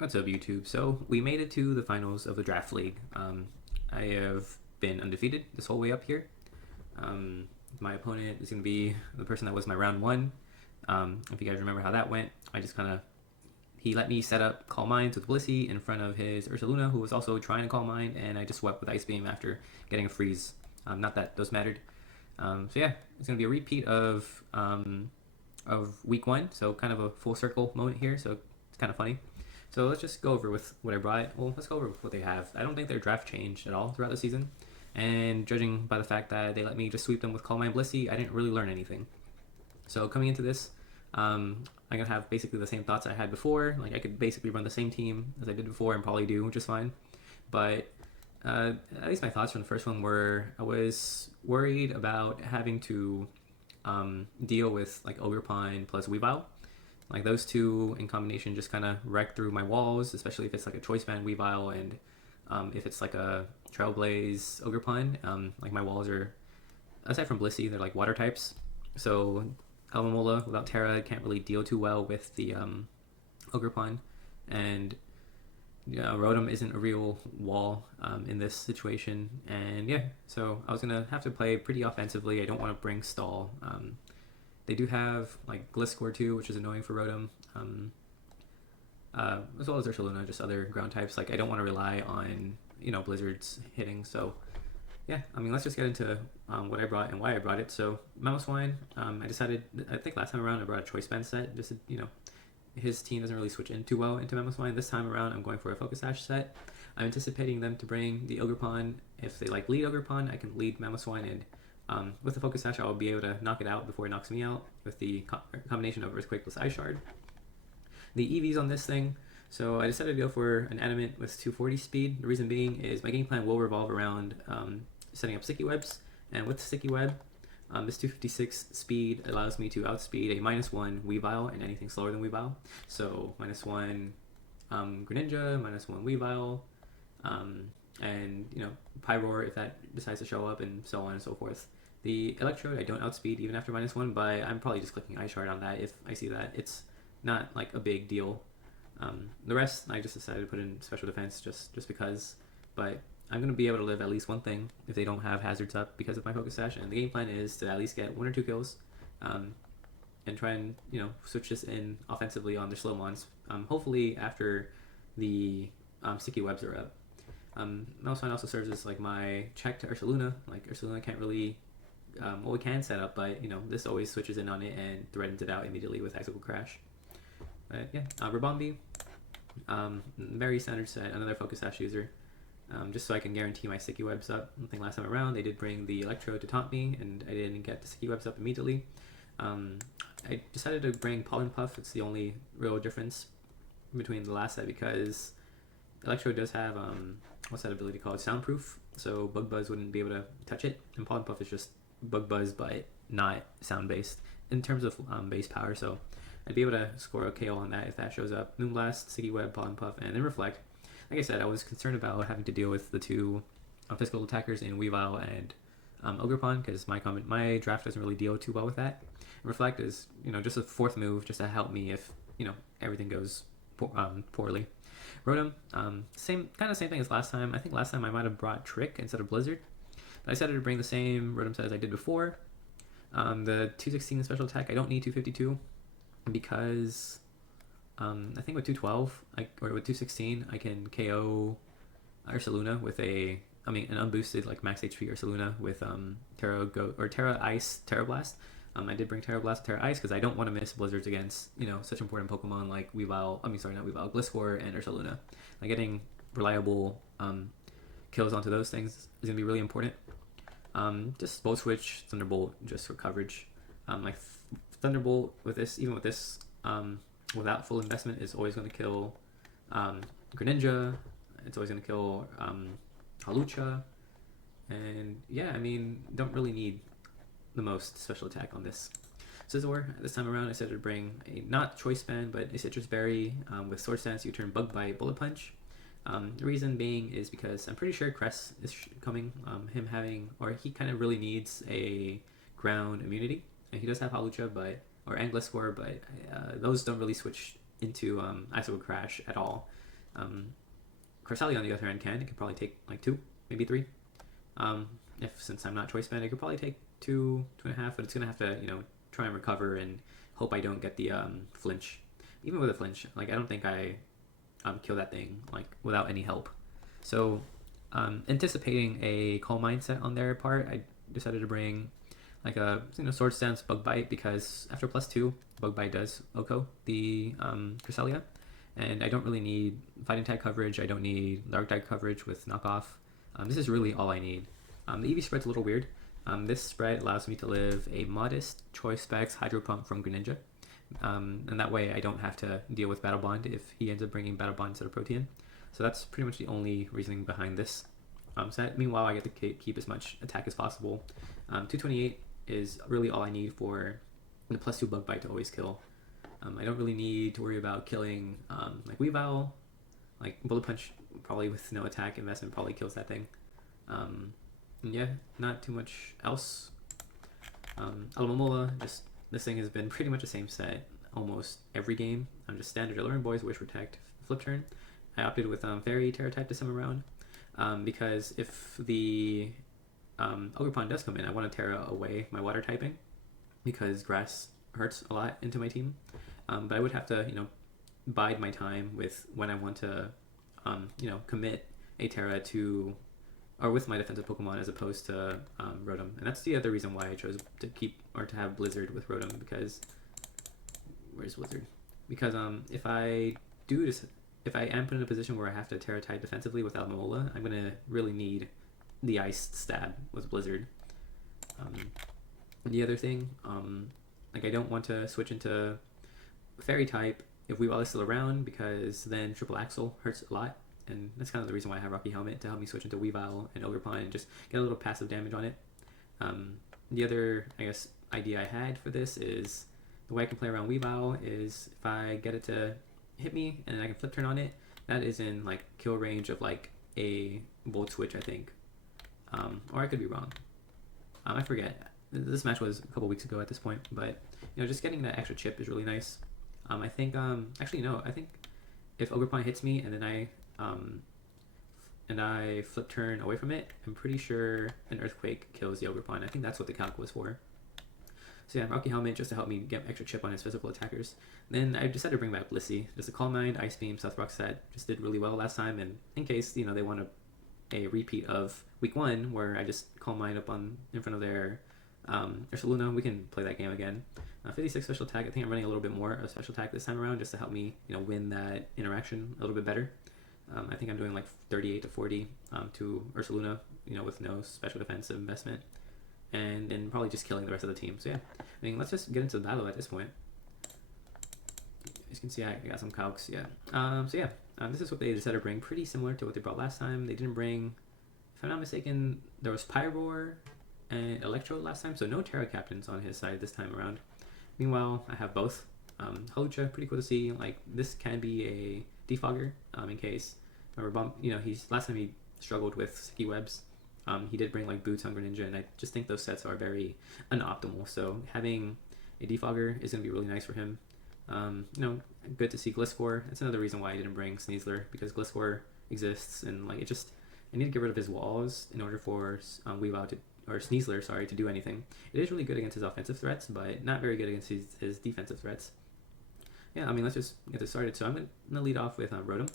What's up, YouTube? So we made it to the finals of the draft league. I have been undefeated this whole way up here. Um, my opponent is going to be the person that was my round one. If you guys remember how that went, I just kind of he let me set up Call Mines with Blissey in front of his Ursaluna, who was also trying to Call Mine, and I just swept with Ice Beam after getting a freeze. Not that those mattered. So yeah, it's going to be a repeat of week one, so kind of a full circle moment here. So it's kind of funny. So let's just go over with what I brought. Well, let's go over with what they have. I don't think their draft changed at all throughout the season. And judging by the fact that they let me just sweep them with Call My Blissey, I didn't really learn anything. So coming into this, I'm going to have basically the same thoughts I had before. Like, I could basically run the same team as I did before and probably do just fine. But at least my thoughts from the first one were I was worried about having to deal with like Ogerpine plus Weavile. Like those two in combination just kind of wreck through my walls, especially if it's like a Choice Band Weavile and if it's like a Trailblaze Ogerpine. Like my walls are, aside from Blissey, they're like water types. So Alamola without Terra can't really deal too well with the Ogerpine. And Rotom isn't a real wall in this situation. And yeah, so I was going to have to play pretty offensively. I don't want to bring stall. They do have like Gliscor too, which is annoying for Rotom, as well as Ursaluna, just other ground types. Like I don't want to rely on Blizzard's hitting. So yeah, I mean let's just get into what I brought and why I brought it. So Mamoswine, I decided I think last time around I brought a Choice Band set. Just his team doesn't really switch in too well into Mamoswine. This time around I'm going for a Focus Sash set. I'm anticipating them to bring the Ogerpon. If they like lead Ogerpon, I can lead Mamoswine and with the Focus Sash, I'll be able to knock it out before it knocks me out with the combination of Earthquake plus Ice Shard. The EVs on this thing, so I decided to go for an Animate with 240 speed. The reason being is my game plan will revolve around setting up Sticky Webs, and with Sticky Web, this 256 speed allows me to outspeed a -1 Weavile and anything slower than Weavile. So -1 Greninja, -1 Weavile, and Pyroar if that decides to show up, and so on and so forth. The Electrode I don't outspeed even after -1, but I'm probably just clicking Ice Shard on that if I see that. It's not like a big deal. The rest I just decided to put in Special Defense just because, but I'm going to be able to live at least one thing if they don't have hazards up because of my Focus Sash, and the game plan is to at least get 1 or 2 kills and try and switch this in offensively on their slow mons, hopefully after the Sticky Webs are up. Mamoswine also serves as like my check to Ursaluna. Like Ursaluna can't really, we can set up, but this always switches in on it and threatens it out immediately with Icicle Crash. But yeah, Rabombi, very standard set, another Focus Sash user, just so I can guarantee my Sticky Webs up. I think last time around they did bring the Electrode to taunt me, and I didn't get the Sticky Webs up immediately. I decided to bring Pollen Puff. It's the only real difference between the last set because Electrode does have what's that ability called? Soundproof. So Bug Buzz wouldn't be able to touch it, and Pollen Puff is just Bug Buzz but not sound based in terms of base power. So I'd be able to score a KO on that if that shows up. Moonblast, Sticky Web, Pollen Puff, and then Reflect. Like I said, I was concerned about having to deal with the two physical attackers in Weavile and Ogerpon because my draft doesn't really deal too well with that. Reflect is just a 4th move just to help me if everything goes poorly. Rotom, same thing as last time. I think last time I might have brought Trick instead of Blizzard, but I decided to bring the same Rotom set as I did before. The 216 special attack I don't need 252 because I think with 212 or with 216 I can KO Ursaluna with an unboosted like max HP Ursaluna with Terra Ice Terra Blast. I did bring Terra Blast, Terra Ice because I don't want to miss Blizzards against such important Pokemon like Weavile. Not Weavile, Gliscor and Ursaluna. Like getting reliable kills onto those things is gonna be really important. Just Volt Switch, Thunderbolt just for coverage. My Thunderbolt with this, even with this, without full investment, is always going to kill Greninja. It's always going to kill Halucha, and yeah, don't really need the most special attack on this. Scizor, this time around I decided to bring a not Choice Band but a Citrus Berry with Sword Stance, U-turn, Bug Bite, Bullet Punch. The reason being is because I'm pretty sure Cress is coming, he kind of really needs a ground immunity, and he does have Halucha and Gliscor, but those don't really switch into Icicle Crash at all. Corsalia on the other hand can. It could probably take like 2, maybe 3. If since I'm not choice band, I could probably take 2, 2.5, but it's gonna have to try and recover and hope I don't get the flinch. Even with a flinch, like I don't think I kill that thing like without any help. So anticipating a calm mindset on their part, I decided to bring like a sword stance bug bite, because after +2 bug bite does OHKO the Cresselia, and I don't really need fighting tag coverage. I don't need dark tag coverage with knockoff. This is really all I need. The EV spread's a little weird. This spread allows me to live a modest choice specs Hydro Pump from Greninja, and that way I don't have to deal with Battle Bond if he ends up bringing Battle Bond instead of Protean. So that's pretty much the only reasoning behind this set. Meanwhile, I get to keep as much attack as possible. 228 is really all I need for the +2 bug bite to always kill. I don't really need to worry about killing like Weavile. Like Bullet Punch probably with no attack investment probably kills that thing. Yeah, not too much else. Alamomola, just this thing has been pretty much the same set almost every game. I'm just standard Alluring Boys, Wish Protect, Flip Turn. I opted with Fairy Terra type this time around because if the Ogerpon does come in, I want to Terra away my water typing because grass hurts a lot into my team. But I would have to bide my time with when I want to commit a Terra to or with my defensive Pokemon as opposed to Rotom. And that's the other reason why I chose to keep or to have Blizzard with Rotom, because where's Blizzard? Because if I am put in a position where I have to Terra type defensively with Almomola, I'm gonna really need the Ice Stab with Blizzard. The other thing, like I don't want to switch into Fairy type if Weavile is still around, because then Triple Axle hurts a lot. And that's kind of the reason why I have Rocky Helmet, to help me switch into Weavile and Ogerpon and just get a little passive damage on it. The other, I guess, idea I had for this is the way I can play around Weavile is if I get it to hit me and then I can flip turn on it, that is in like kill range of like a Volt Switch, I think. Or I could be wrong. I forget. This match was a couple weeks ago at this point, but just getting that extra chip is really nice. I think actually no, I think if Ogerpon hits me and then I flip turn away from it, I'm pretty sure an Earthquake kills the Ogerpon. I think that's what the calc was for. So yeah, Rocky Helmet just to help me get extra chip on his physical attackers. Then I decided to bring back Blissey. Just a Calm Mind, Ice Beam, South Rock set just did really well last time, and in case they want a repeat of week 1 where I just Calm Mind up in front of their Ursaluna, we can play that game again. 56 special attack. I think I'm running a little bit more of special attack this time around just to help me win that interaction a little bit better. I think I'm doing like 38 to 40 to Ursaluna, with no special defensive investment, and then probably just killing the rest of the team. So yeah, I mean, let's just get into the battle at this point. As you can see, I got some calcs. Yeah. So yeah, this is what they decided to bring. Pretty similar to what they brought last time. They didn't bring, if I'm not mistaken, there was Pyroar and Electro last time, so no Terra Captains on his side this time around. Meanwhile, I have both. Hawlucha, pretty cool to see. Like, this can be a defogger in case. Remember, he's last time he struggled with Sticky Webs. He did bring like Boots on Greninja, and I just think those sets are very unoptimal. So having a defogger is going to be really nice for him. Good to see Gliscor. That's another reason why I didn't bring Sneasler, because Gliscor exists, and like I need to get rid of his walls in order for Weavile or Sneasler, sorry, to do anything. It is really good against his offensive threats, but not very good against his defensive threats. Yeah, I mean, let's just get this started. So I'm going to lead off with Rotom,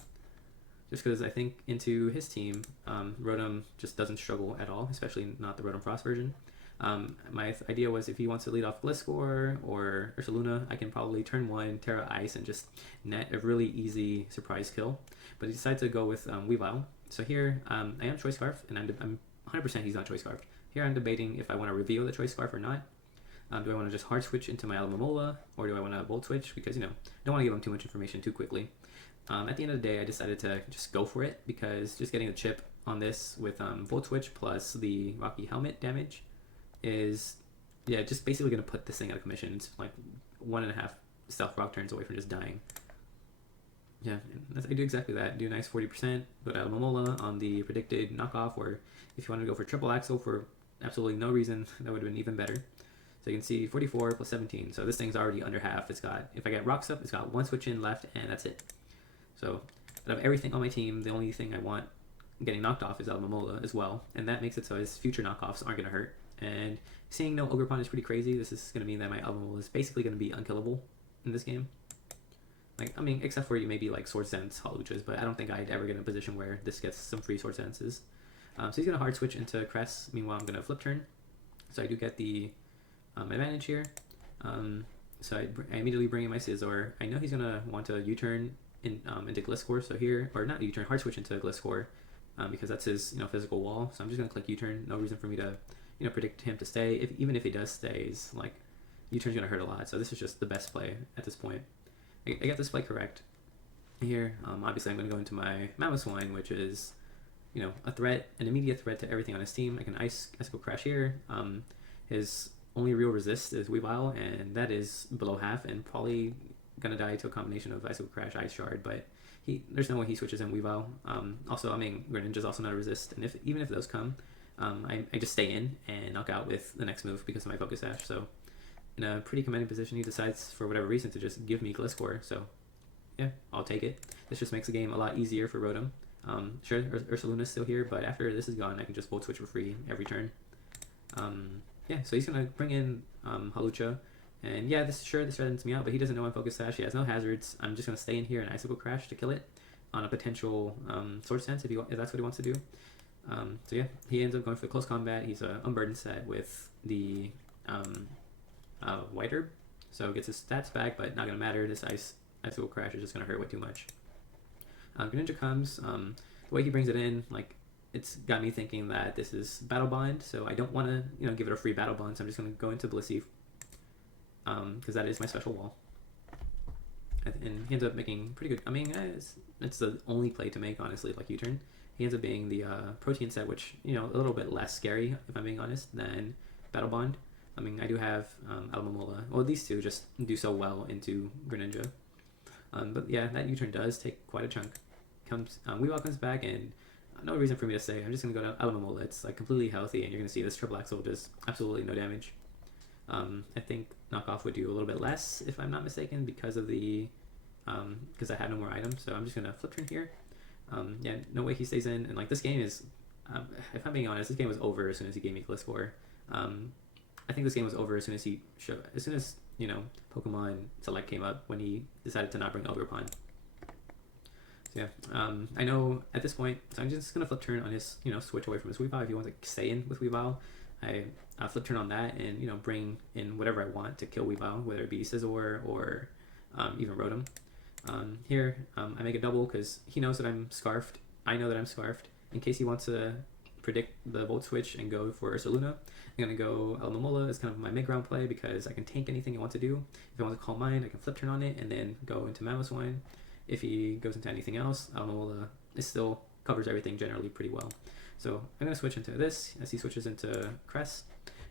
just because I think into his team, Rotom just doesn't struggle at all, especially not the Rotom Frost version. My idea was if he wants to lead off Gliscor or Ursaluna, I can probably turn 1, Terra Ice, and just net a really easy surprise kill. But he decided to go with Weavile. So here, I am Choice Scarf, and I'm 100% he's not Choice Scarfed. Here I'm debating if I want to reveal the Choice Scarf or not. Do I want to just hard switch into my Alomomola, or do I want to Volt Switch? Because, don't want to give him too much information too quickly. At the end of the day, I decided to just go for it, because just getting a chip on this with Volt Switch plus the Rocky Helmet damage is, yeah, just basically going to put this thing out of commission. It's like 1.5 Stealth Rock turns away from just dying. Yeah, I do exactly that. Do a nice 40%, go to Alomomola on the predicted knockoff, or if you want to go for Triple Axle for absolutely no reason, that would have been even better. So you can see 44 plus 17. So this thing's already under half. It's got, if I get rocks up, it's got 1 switch in left, and that's it. So out of everything on my team, the only thing I want getting knocked off is Alamomola as well, and that makes it so his future knockoffs aren't going to hurt. And seeing no Ogerpon is pretty crazy. This is going to mean that my Alamomola is basically going to be unkillable in this game. Like, I mean, except for maybe like Sword Sense Holuchas, but I don't think I'd ever get in a position where this gets some free Sword Senses. So he's going to hard switch into Cress. Meanwhile, I'm going to flip turn. So I do get the advantage here. So I immediately bring in my Scizor. I know he's going to want to U-turn into Gliscor. So here, or not U-turn, hard switch into Gliscor because that's his physical wall. So I'm just going to click U-turn. No reason for me to predict him to stay. Even if he does stay, like U-turn's going to hurt a lot. So this is just the best play at this point. I got this play correct here. Obviously, I'm going to go into my Mamoswine, which is a threat, an immediate threat to everything on his team. I can Icicle Crash here. His only real resist is Weavile, and that is below half, and probably gonna die to a combination of Icicle Crash, Ice Shard, but there's no way he switches in Weavile. Also, I mean, Greninja's also not a resist, and even if those come, I just stay in and knock out with the next move because of my Focus Sash. So in a pretty commanding position, he decides for whatever reason to just give me Gliscor. So yeah, I'll take it. This just makes the game a lot easier for Rotom. Sure, Ursaluna's still here, but after this is gone, I can just Volt Switch for free every turn. Yeah, so he's gonna bring in Hawlucha, and yeah, this threatens me out, but he doesn't know I'm Focus Sash. He has no hazards. I'm just gonna stay in here and Icicle Crash to kill it on a potential Sword Sense if that's what he wants to do. So yeah, he ends up going for the close combat. He's a Unburdened set with the White Herb, so gets his stats back, but not gonna matter. This Icicle Crash is just gonna hurt way too much. Greninja comes. The way he brings it in, like, it's got me thinking that this is Battle Bond, so I don't want to, give it a free Battle Bond, so I'm just going to go into Blissey, because that is my special wall. And he ends up making pretty good, I mean, it's the only play to make, honestly, like U-turn. He ends up being the Protein set, which, a little bit less scary, if I'm being honest, than Battle Bond. I mean, I do have Alamomola. Well, these two just do so well into Greninja. But yeah, that U-turn does take quite a chunk. Weavile comes back, and no reason for me to say. I'm just going to go to Alamomola. It's like completely healthy, and you're going to see this triple axle does absolutely no damage. I think knockoff would do a little bit less, if I'm not mistaken, because of the because I had no more items. So I'm just going to flip turn here. Yeah, no way he stays in. And like this game is, if I'm being honest, this game was over as soon as he gave me Gliscor. I think this game was over as soon as Pokemon Select came up, when he decided to not bring Ogerpon. So yeah, I know at this point, so I'm just gonna flip turn on his, switch away from his Weavile. If you want to stay in with Weavile, I flip turn on that and bring in whatever I want to kill Weavile, whether it be Scizor or even Rotom. Here, I make a double because he knows that I'm Scarfed. I know that I'm Scarfed. In case he wants to predict the Volt Switch and go for Ursaluna, I'm going to go Alamomola as kind of my mid-ground play because I can tank anything I want to do. If I want to Calm Mind, I can flip turn on it and then go into Mamoswine. If he goes into anything else, Alamomola still covers everything generally pretty well. So I'm going to switch into this as he switches into Cress.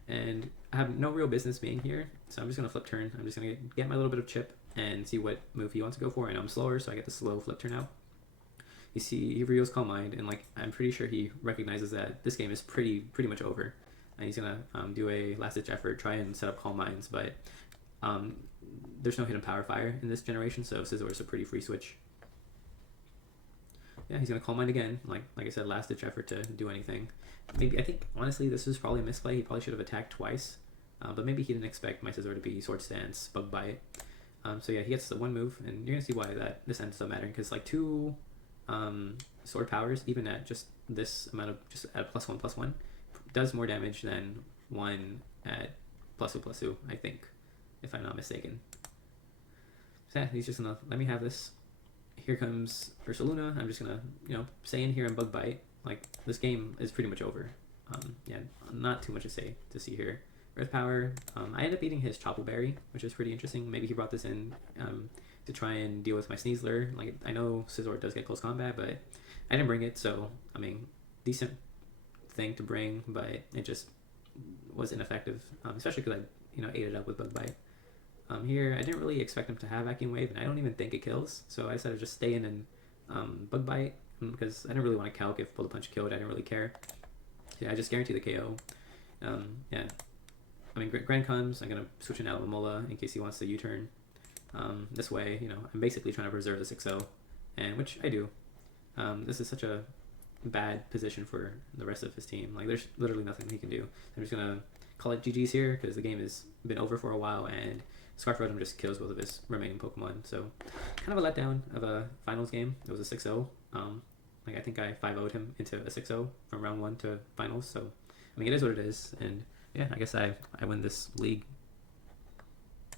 And I have no real business being here, so I'm just going to flip turn. I'm just going to get my little bit of chip and see what move he wants to go for. I know I'm slower, so I get the slow flip turn out. You see, he reveals Calm Mind, and like I'm pretty sure he recognizes that this game is pretty much over, and he's gonna do a last-ditch effort, try and set up Calm Minds, but there's no hidden Power Fire in this generation, so Scizor is a pretty free switch. Yeah, he's gonna Calm Mind again, like I said, last-ditch effort to do anything. I think honestly this is probably a misplay. He probably should have attacked twice, but maybe he didn't expect my Scizor to be Sword Stance, Bug Bite. So yeah, he gets the one move, and you're gonna see why this ends up mattering, because like two sword powers, even at just this amount of, just at +1/+1, does more damage than one at +2/+2, I think, if I'm not mistaken. So yeah, he's just gonna let me have this. Here comes Ursaluna. I'm just gonna, stay in here and Bug Bite. Like, this game is pretty much over. Yeah, not too much to see here. Earth Power. I end up eating his Chople Berry, which is pretty interesting. Maybe he brought this in to try and deal with my Sneasler. Like, I know Scizor does get close combat, but I didn't bring it, so I mean, decent thing to bring, but it just was ineffective, especially because I ate it up with Bug Bite. Here I didn't really expect him to have Vacuum Wave, and I don't even think it kills, so I decided to just stay in and Bug Bite, because I didn't really want to calc if Bullet Punch killed. I didn't really care. Yeah, I just guarantee the KO. Yeah, I mean, Grand comes, I'm gonna switch in Alamomola in case he wants to U-turn. This way, I'm basically trying to preserve the 6-0, and which I do. This is such a bad position for the rest of his team. Like, there's literally nothing he can do. I'm just gonna call it GG's here because the game has been over for a while, and Scarf Rotom just kills both of his remaining Pokemon. So, kind of a letdown of a finals game. It was a 6-0. Like, I think I 5-0'd him into a 6-0 from round 1 to finals. So, I mean, it is what it is, and yeah, I guess I win this league